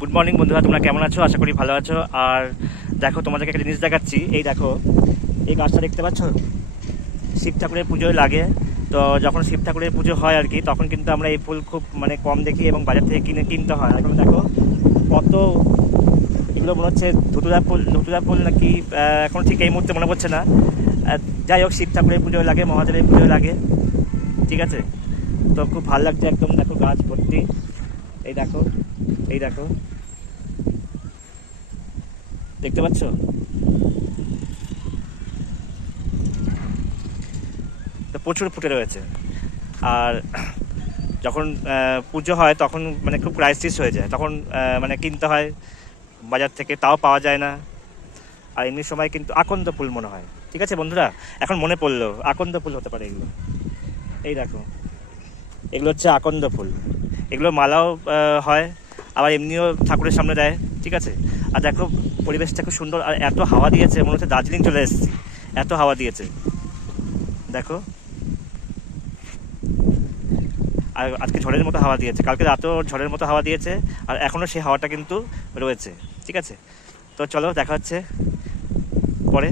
Good morning বন্ধুরা, তোমরা কেমন আছো? আশা করি ভালো আছো। আর দেখো, তোমাদেরকে একটা জিনিস দেখাচ্ছি। এই দেখো, এই গাছটা দেখতে পাচ্ছ? শিব ঠাকুরের পুজোয় লাগে। তো যখন শিব ঠাকুরের পুজো হয় আর কি, তখন কিন্তু আমরা এই ফুল খুব কম দেখি এবং বাজার থেকে কিনতে হয়। এখন দেখো কত, এগুলো মনে হচ্ছে ধুতুরা ফুল নাকি, এখন ঠিক এই মুহূর্তে মনে পড়ছে না। যাই হোক, শিব ঠাকুরের পুজোয় লাগে, মহাদেবের পুজোয় লাগে, ঠিক আছে। তো খুব ভালো লাগছে একদম। দেখো গাছ ভর্তি, এই দেখো, এই দেখো, দেখতে পাচ্ছ? তো প্রচুর ফুটে রয়েছে। আর যখন পুজো হয় তখন খুব ক্রাইসিস হয়ে যায়, তখন কিনতে হয় বাজার থেকে, তাও পাওয়া যায় না। আর এমনি সময় কিন্তু আকন্দ ফুল মনে হয়, ঠিক আছে বন্ধুরা, এখন মনে পড়লো আকন্দ ফুল হতে পারে এগুলো। এই দেখো, এগুলো হচ্ছে আকন্দ ফুল। এগুলো মালাও হয়, আবার এমনিও ঠাকুরের সামনে দেয়, ঠিক আছে। আর দেখো, পরিবেশটা খুব সুন্দর। আর এত হাওয়া দিয়েছে, মনে হচ্ছে দার্জিলিং চলে এসেছি, এত হাওয়া দিয়েছে দেখো। আর আজকে ঝড়ের মতো হাওয়া দিয়েছে, কালকে রাতেও ঝড়ের মতো হাওয়া দিয়েছে, আর এখনও সেই হাওয়াটা কিন্তু রয়েছে, ঠিক আছে। তো চলো, দেখা হচ্ছে পরে।